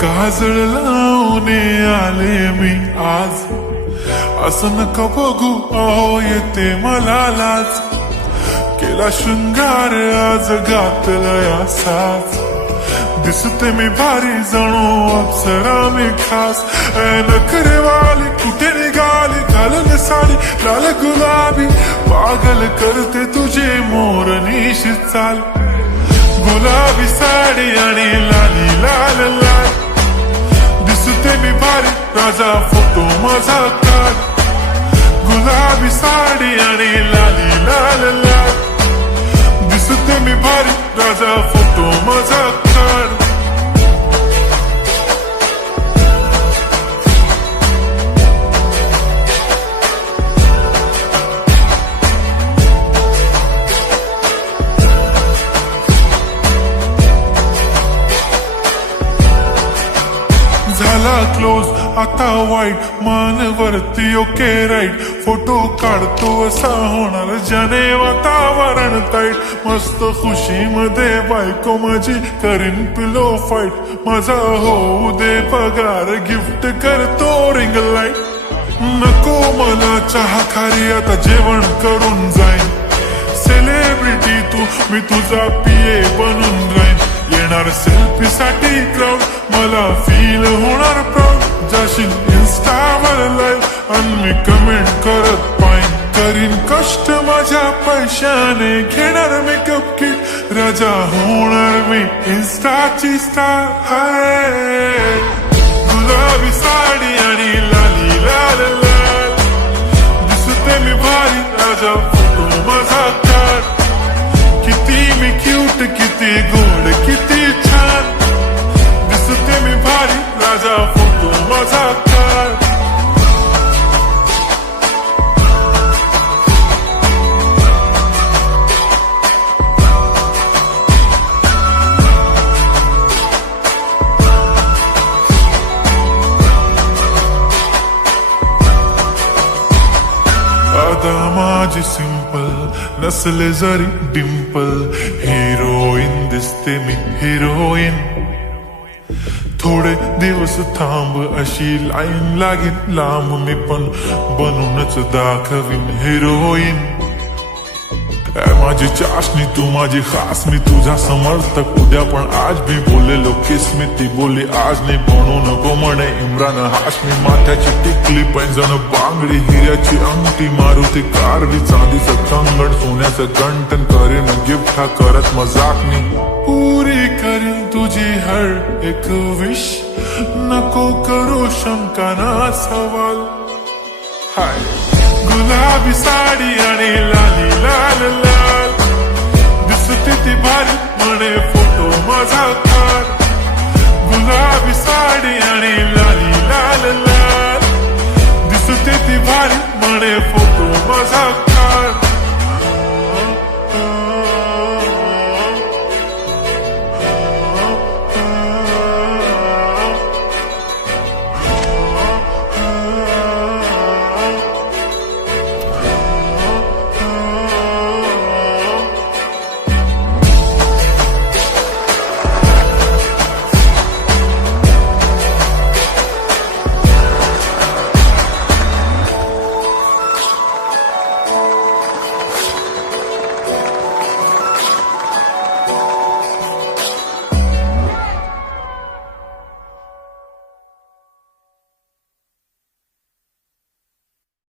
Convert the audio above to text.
काजळ लावून आले मी आज, असं नका बघू अहो येते मला लाज. केला शृंगार आज घातलाय असाच, दिसते मी भारी जणू अप्सरा मी खास. नखरेवाली कुठे निघाली घालून साडी लाल गुलाबी, पागल करते तुझे मोरनीश चाल. गुलाबी साडी आणि लाली लाल लाल, दिसते मी भारी राजा फोटो माझा काढ. गुलाबी साडी आणि लाली लाल लाल, दिसते मी भारी राजा फोटो माझा काढ. झाला क्लोज आता वाईट, मान वरती ओके राईट. फोटो काढतो असा होणार ज्याने वातावरण ताईट. मस्त खुशी मध्ये बायको माझी करीन पिलो फाईट. माझा होऊ दे पगार गिफ्ट करतो रिंग लाईट. नको मला चहा खारी आता जेवण करून जाईन. सेलिब्रिटी तू मी तुझा पिये बनून राहीन. येणार सेल्फी साठी क्राऊड मला फील होणार प्राऊड. जाशील इन्स्टावर लाईव्ह आणि मी कमेंट करत पाईन. करीन कष्ट माझ्या पैशाने घेणार मेकअप किट. राजा होणार मी इन्स्टाची स्टार. हाय गुलाबी साडी आणि लाली लाल लाल, दिसते मी भारी राजा फोटो माझा काढ. किती मी क्यूट किती गोड किती छान, दिसते मी भारी राजा फोटो माझा काढ. आता माझी सिंपल नसले जरी डिंपल, हिरोईन दिसते मी हिरोईन. थोडे दिवस थांब अशी लाईन लागेल लांब, मी पण बनूनच दाखवीन हिरोईन. माझी चाशनी तू माझी खास, मी तुझा समर्थक उद्या पण आज भी बोलेलो किस्मी. ती बोली आज नाही बनू नको म्हणे इम्रान हाशमी. माथ्याची टिकली पैंजण बांगडी हिऱ्याची अंगठी, मारुती कारवी चांदीचं कंगण सोन्याचं गंटन. करीन गिफ्ट हा करत मजाकनी, पुरी करीन तुझी हर एक विश. नको करू शंका ना सवाल. हाय गुलाबी साडी आणि लाली लाल लाल, दिसते ती भारी म्हणे फोटो माझा काढ. गुलाबी साडी आणि लाली लाल लाल, दिसते ती भारी म्हणे फोटो माझा